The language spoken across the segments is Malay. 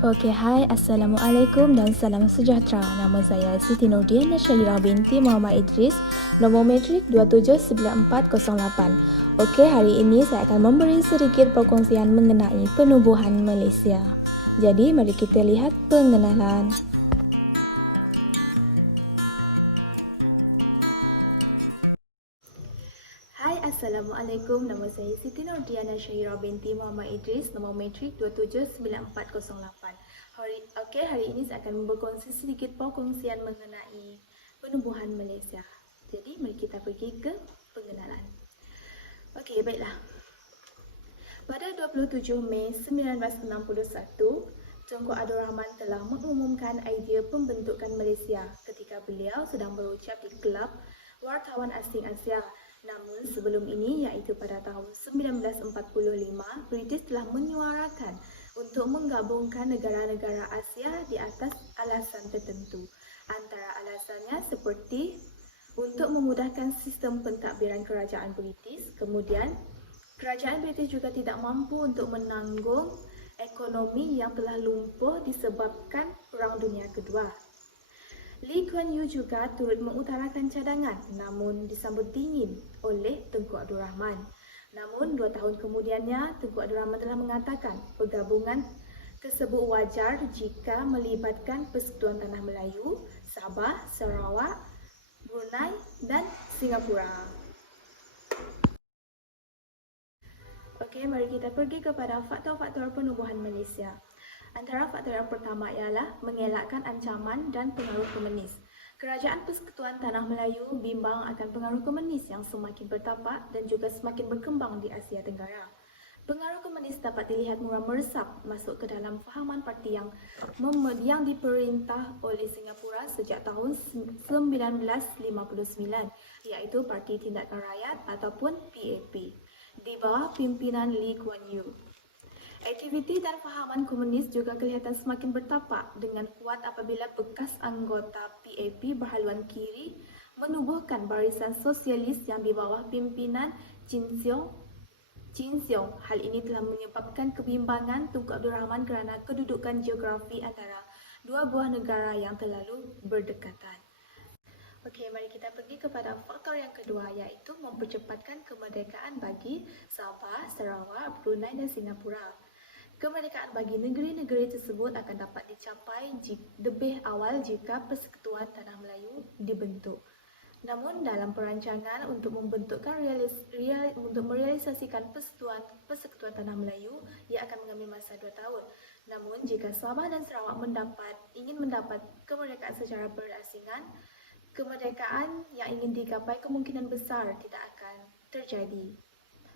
Okey, hai, Assalamualaikum dan salam sejahtera. Nama saya Siti Nurdian Syahira binti Muhammad Idris, nombor metrik 279408. Okey, hari ini saya akan memberi sedikit perkongsian mengenai penubuhan Malaysia. Jadi, mari kita lihat pengenalan. Hai, Assalamualaikum. Nama saya Siti Nurdiana Syahira binti Muhammad Idris, nombor metrik 279408. Hari ini saya akan berkongsi sedikit perkongsian mengenai penubuhan Malaysia. Jadi, mari kita pergi ke pengenalan. Okey, baiklah. Pada 27 Mei 1961, Tunku Abdul Rahman telah mengumumkan idea pembentukan Malaysia ketika beliau sedang berucap di Kelab Wartawan Asing Asia. Namun sebelum ini, iaitu pada tahun 1945, British telah menyuarakan untuk menggabungkan negara-negara Asia di atas alasan tertentu. Antara alasannya seperti untuk memudahkan sistem pentadbiran kerajaan British. Kemudian, kerajaan British juga tidak mampu untuk menanggung ekonomi yang telah lumpuh disebabkan Perang Dunia Kedua. Lee Kuan Yew juga turut mengutarakan cadangan, namun disambut dingin oleh Tunku Abdul Rahman. Namun 2 tahun kemudiannya, Tunku Abdul Rahman telah mengatakan pergabungan tersebut wajar jika melibatkan Persekutuan Tanah Melayu, Sabah, Sarawak, Brunei dan Singapura. Okey, mari kita pergi kepada faktor-faktor penubuhan Malaysia. Antara faktor yang pertama ialah mengelakkan ancaman dan pengaruh komunis. Kerajaan Persekutuan Tanah Melayu bimbang akan pengaruh komunis yang semakin bertapak dan juga semakin berkembang di Asia Tenggara. Pengaruh komunis dapat dilihat mula meresap masuk ke dalam fahaman parti yang diperintah oleh Singapura sejak tahun 1959, iaitu Parti Tindakan Rakyat ataupun PAP, di bawah pimpinan Lee Kuan Yew. Aktiviti dan fahaman komunis juga kelihatan semakin bertapak dengan kuat apabila bekas anggota PAP berhaluan kiri menubuhkan barisan sosialis yang di bawah pimpinan Chin Siong. Hal ini telah menyebabkan kebimbangan Tunku Abdul Rahman kerana kedudukan geografi antara dua buah negara yang terlalu berdekatan. Okey, mari kita pergi kepada faktor yang kedua, iaitu mempercepatkan kemerdekaan bagi Sabah, Sarawak, Brunei dan Singapura. Kemerdekaan bagi negeri-negeri tersebut akan dapat dicapai lebih awal jika Persekutuan Tanah Melayu dibentuk. Namun dalam perancangan untuk merealisasikan Persekutuan Tanah Melayu, ia akan mengambil masa 2 tahun. Namun jika Sabah dan Sarawak ingin mendapat kemerdekaan secara berasingan, kemerdekaan yang ingin digapai kemungkinan besar tidak akan terjadi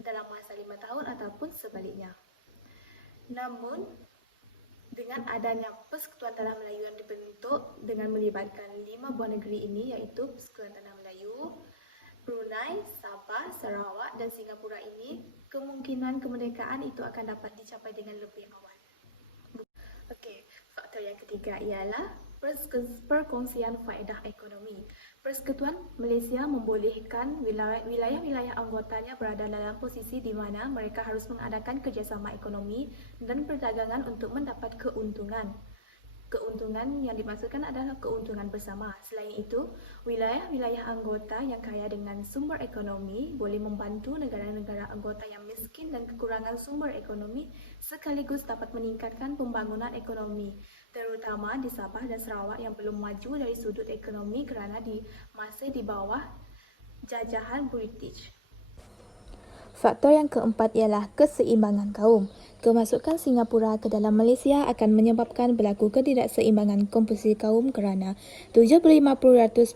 dalam masa 5 tahun ataupun sebaliknya. Namun, dengan adanya Persekutuan Tanah Melayu yang dibentuk dengan melibatkan 5 buah negeri ini, iaitu Persekutuan Tanah Melayu, Brunei, Sabah, Sarawak dan Singapura ini, kemungkinan kemerdekaan itu akan dapat dicapai dengan lebih awal. Okey, faktor yang ketiga ialah perkongsian faedah ekonomi. Persekutuan Malaysia membolehkan wilayah-wilayah anggotanya berada dalam posisi di mana mereka harus mengadakan kerjasama ekonomi dan perdagangan untuk mendapat keuntungan. Keuntungan yang dimaksudkan adalah keuntungan bersama. Selain itu, wilayah-wilayah anggota yang kaya dengan sumber ekonomi boleh membantu negara-negara anggota yang miskin dan kekurangan sumber ekonomi sekaligus dapat meningkatkan pembangunan ekonomi, terutama di Sabah dan Sarawak yang belum maju dari sudut ekonomi kerana masih di bawah jajahan British. Faktor yang keempat ialah keseimbangan kaum. Kemasukan Singapura ke dalam Malaysia akan menyebabkan berlaku ketidakseimbangan komposisi kaum kerana 75%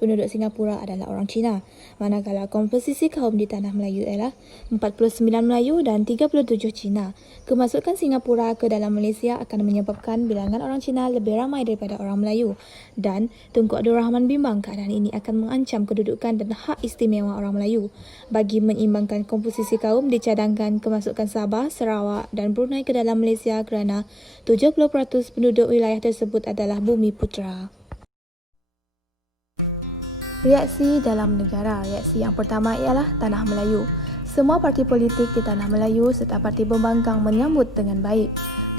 penduduk Singapura adalah orang Cina, manakala komposisi kaum di Tanah Melayu ialah 49 Melayu dan 37 Cina. Kemasukan Singapura ke dalam Malaysia akan menyebabkan bilangan orang Cina lebih ramai daripada orang Melayu, dan Tunku Abdul Rahman bimbang keadaan ini akan mengancam kedudukan dan hak istimewa orang Melayu. Bagi menyeimbangkan komposisi kaum, dicadangkan kemasukan Sabah, Sarawak dan Brunei ke dalam Malaysia kerana 70% penduduk wilayah tersebut adalah bumi putera. Reaksi dalam negara. Reaksi yang pertama ialah Tanah Melayu. Semua parti politik di Tanah Melayu serta parti pembangkang menyambut dengan baik.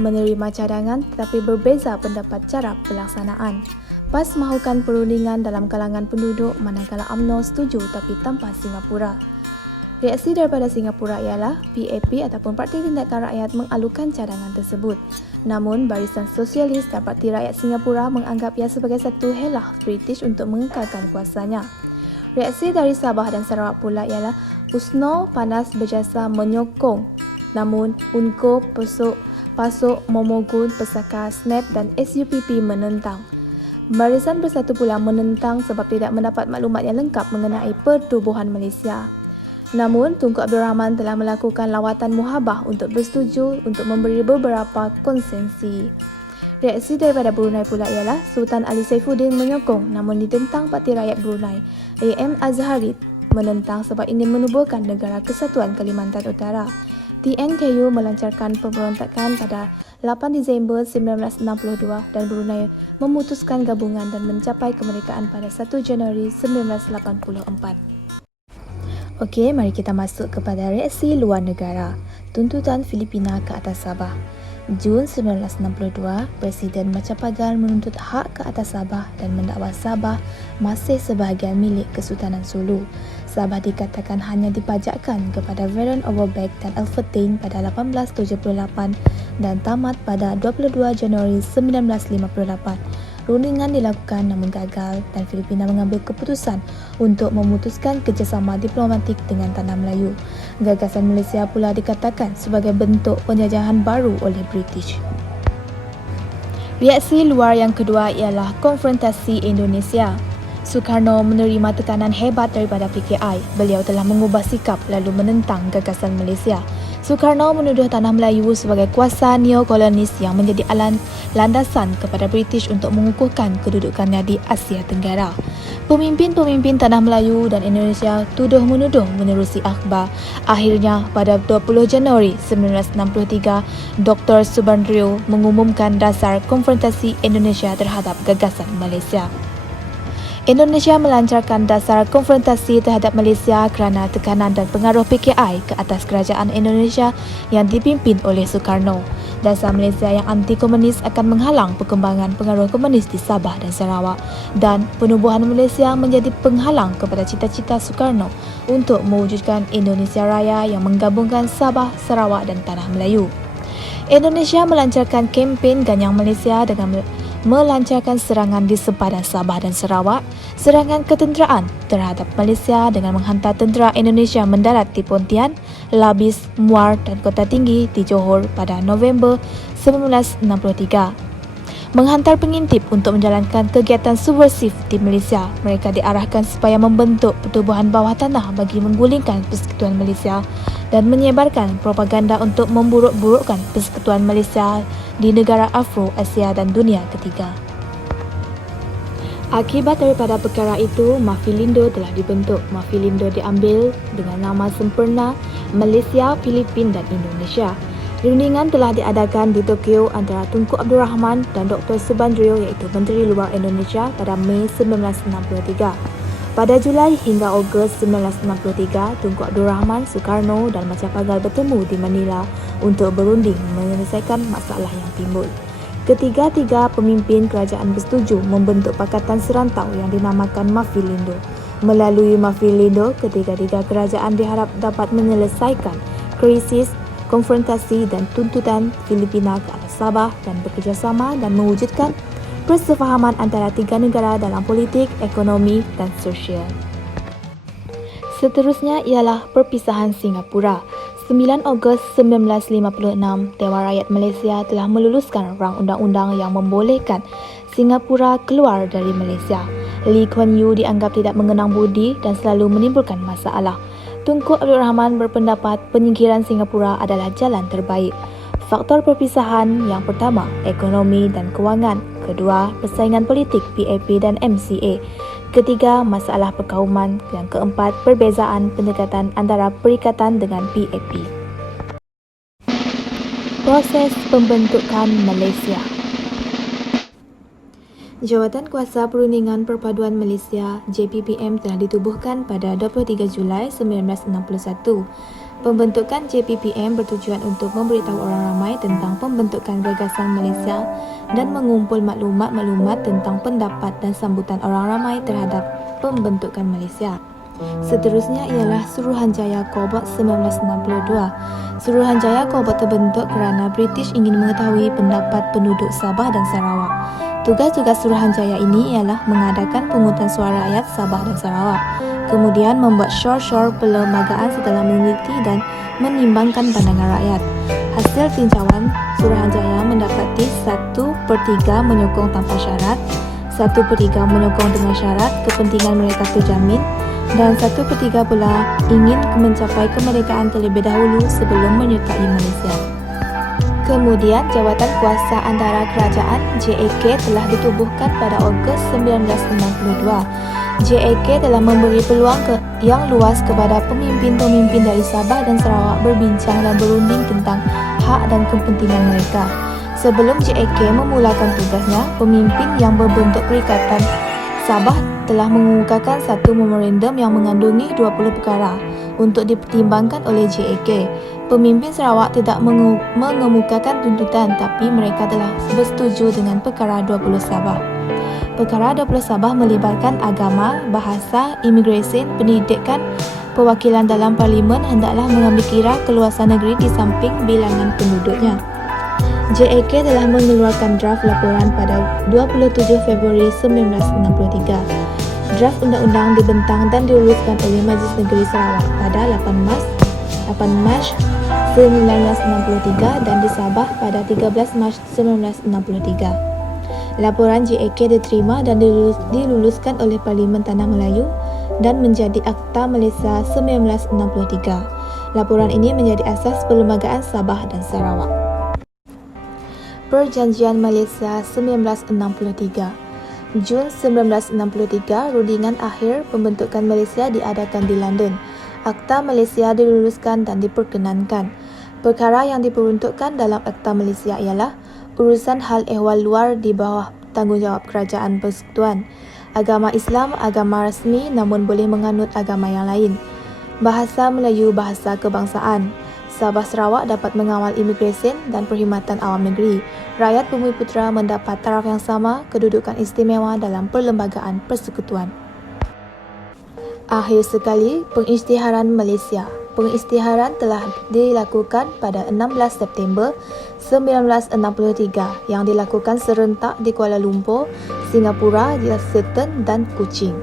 menerima cadangan tetapi berbeza pendapat cara pelaksanaan. PAS mahukan perundingan dalam kalangan penduduk manakala UMNO setuju tapi tanpa Singapura. Reaksi daripada Singapura ialah PAP ataupun Parti Tindakan Rakyat mengalukan cadangan tersebut. Namun, Barisan Sosialis dan Parti Rakyat Singapura menganggap ia sebagai satu helah British untuk mengekalkan kuasanya. Reaksi dari Sabah dan Sarawak pula ialah USNO panas berjasa menyokong. Namun, UNCO, PASOK, Momogun, Pesaka, SNAP dan SUPP menentang. Barisan Bersatu pula menentang sebab tidak mendapat maklumat yang lengkap mengenai pertubuhan Malaysia. Namun, Tunku Abdul Rahman telah melakukan lawatan muhabah untuk bersetuju untuk memberi beberapa konsesi. Reaksi daripada Brunei pula ialah Sultan Ali Saifuddin menyokong namun ditentang Parti Rakyat Brunei. AM Azhari menentang sebab ingin menubuhkan negara kesatuan Kalimantan Utara. TNKU melancarkan pemberontakan pada 8 Disember 1962 dan Brunei memutuskan gabungan dan mencapai kemerdekaan pada 1 Januari 1984. Okey, mari kita masuk kepada reaksi luar negara. Tuntutan Filipina ke atas Sabah. Jun 1962, Presiden Macapagal menuntut hak ke atas Sabah dan mendakwa Sabah masih sebahagian milik Kesultanan Sulu. Sabah dikatakan hanya dipajakkan kepada Baron Overbeck dan Albertine pada 1878 dan tamat pada 22 Januari 1958. Rundingan dilakukan namun gagal dan Filipina mengambil keputusan untuk memutuskan kerjasama diplomatik dengan Tanah Melayu. Gagasan Malaysia pula dikatakan sebagai bentuk penjajahan baru oleh British. Reaksi luar yang kedua ialah konfrontasi Indonesia. Soekarno menerima tekanan hebat daripada PKI. Beliau telah mengubah sikap lalu menentang gagasan Malaysia. Soekarno menuduh Tanah Melayu sebagai kuasa neokolonis yang menjadi landasan kepada British untuk mengukuhkan kedudukannya di Asia Tenggara. Pemimpin-pemimpin Tanah Melayu dan Indonesia tuduh-menuduh menerusi akhbar. Akhirnya, pada 20 Januari 1963, Dr. Subandrio mengumumkan dasar konfrontasi Indonesia terhadap gagasan Malaysia. Indonesia melancarkan dasar konfrontasi terhadap Malaysia kerana tekanan dan pengaruh PKI ke atas kerajaan Indonesia yang dipimpin oleh Soekarno. Dasar Malaysia yang anti-komunis akan menghalang perkembangan pengaruh komunis di Sabah dan Sarawak dan penubuhan Malaysia menjadi penghalang kepada cita-cita Soekarno untuk mewujudkan Indonesia Raya yang menggabungkan Sabah, Sarawak dan Tanah Melayu. Indonesia melancarkan kempen Ganyang Malaysia dengan melancarkan serangan di sempadan Sabah dan Sarawak, serangan ketenteraan terhadap Malaysia dengan menghantar tentera Indonesia mendarat di Pontian, Labis, Muar dan Kota Tinggi di Johor pada November 1963. Menghantar pengintip untuk menjalankan kegiatan subversif di Malaysia. Mereka diarahkan supaya membentuk pertubuhan bawah tanah bagi menggulingkan Persekutuan Malaysia dan menyebarkan propaganda untuk memburuk-burukkan Persekutuan Malaysia di negara Afro-Asia dan dunia ketiga. Akibat daripada perkara itu, Mafilindo telah dibentuk. Mafilindo diambil dengan nama sempurna Malaysia, Filipina dan Indonesia. Rundingan telah diadakan di Tokyo antara Tunku Abdul Rahman dan Dr. Subandrio iaitu Menteri Luar Indonesia pada Mei 1963. Pada Julai hingga Ogos 1963, Tunku Abdul Rahman, Soekarno dan Macapagal bertemu di Manila untuk berunding menyelesaikan masalah yang timbul. Ketiga-tiga pemimpin kerajaan bersetuju membentuk Pakatan Serantau yang dinamakan Mafilindo. Melalui Mafilindo, ketiga-tiga kerajaan diharap dapat menyelesaikan krisis, konfrontasi dan tuntutan Filipina ke atas Sabah dan bekerjasama dan mewujudkan persefahaman antara tiga negara dalam politik, ekonomi dan sosial. Seterusnya ialah perpisahan Singapura. 9 Ogos 1956, Dewan Rakyat Malaysia telah meluluskan rang undang-undang yang membolehkan Singapura keluar dari Malaysia. Lee Kuan Yew dianggap tidak mengenang budi dan selalu menimbulkan masalah. Tunku Abdul Rahman berpendapat penyingkiran Singapura adalah jalan terbaik. Faktor perpisahan yang pertama, ekonomi dan kewangan. Kedua, persaingan politik PAP dan MCA. Ketiga, masalah perkauman. Yang keempat, perbezaan pendekatan antara perikatan dengan PAP. Proses pembentukan Malaysia. Jawatan Kuasa Perundingan Perpaduan Malaysia JPPM telah ditubuhkan pada 23 Julai 1961. Pembentukan JPPM bertujuan untuk memberitahu orang ramai tentang pembentukan gagasan Malaysia dan mengumpul maklumat-maklumat tentang pendapat dan sambutan orang ramai terhadap pembentukan Malaysia. Seterusnya ialah Suruhanjaya Kobot 1962. Suruhanjaya Kobot terbentuk kerana British ingin mengetahui pendapat penduduk Sabah dan Sarawak. Tugas-tugas Suruhanjaya ini ialah mengadakan pungutan suara rakyat Sabah dan Sarawak, kemudian membuat syur-syur perlembagaan setelah meneliti dan menimbangkan pandangan rakyat. Hasil tinjauan Suruhanjaya mendapati 1/3 menyokong tanpa syarat, 1/3 menyokong dengan syarat kepentingan mereka terjamin, dan 1/3 pula ingin mencapai kemerdekaan terlebih dahulu sebelum menyertai Malaysia. Kemudian, jawatan kuasa antara kerajaan JAK telah ditubuhkan pada Ogos 1962. JAK telah memberi peluang yang luas kepada pemimpin-pemimpin dari Sabah dan Sarawak berbincang dan berunding tentang hak dan kepentingan mereka. Sebelum JAK memulakan tugasnya, pemimpin yang berbentuk Perikatan Sabah telah mengemukakan satu memorandum yang mengandungi 20 perkara untuk dipertimbangkan oleh JAK. Pemimpin Sarawak tidak mengemukakan tuntutan, tapi mereka telah bersetuju dengan perkara 20 Sabah. Perkara 20 Sabah melibatkan agama, bahasa, imigresen, pendidikan. Perwakilan dalam parlimen hendaklah mengambil kira keluasan negeri di samping bilangan penduduknya. JAK telah mengeluarkan draft laporan pada 27 Februari 1963. Draft undang-undang dibentang dan diluluskan oleh Majlis Negeri Sarawak pada 8 Mac 1963 dan di Sabah pada 13 Mac 1963. Laporan JAK diterima dan diluluskan oleh Parlimen Tanah Melayu dan menjadi Akta Malaysia 1963. Laporan ini menjadi asas perlembagaan Sabah dan Sarawak. Perjanjian Malaysia 1963. Jun 1963, rundingan akhir pembentukan Malaysia diadakan di London. Akta Malaysia diluluskan dan diperkenankan. Perkara yang diperuntukkan dalam Akta Malaysia ialah urusan hal ehwal luar di bawah tanggungjawab Kerajaan Persekutuan. Agama Islam agama rasmi namun boleh menganut agama yang lain. Bahasa Melayu bahasa kebangsaan. Sabah Sarawak dapat mengawal imigresen dan perkhidmatan awam negeri. Rakyat Bumiputera mendapat taraf yang sama, kedudukan istimewa dalam perlembagaan persekutuan. Akhir sekali, pengisytiharan Malaysia. Pengisytiharan telah dilakukan pada 16 September 1963 yang dilakukan serentak di Kuala Lumpur, Singapura, Sutton dan Kuching.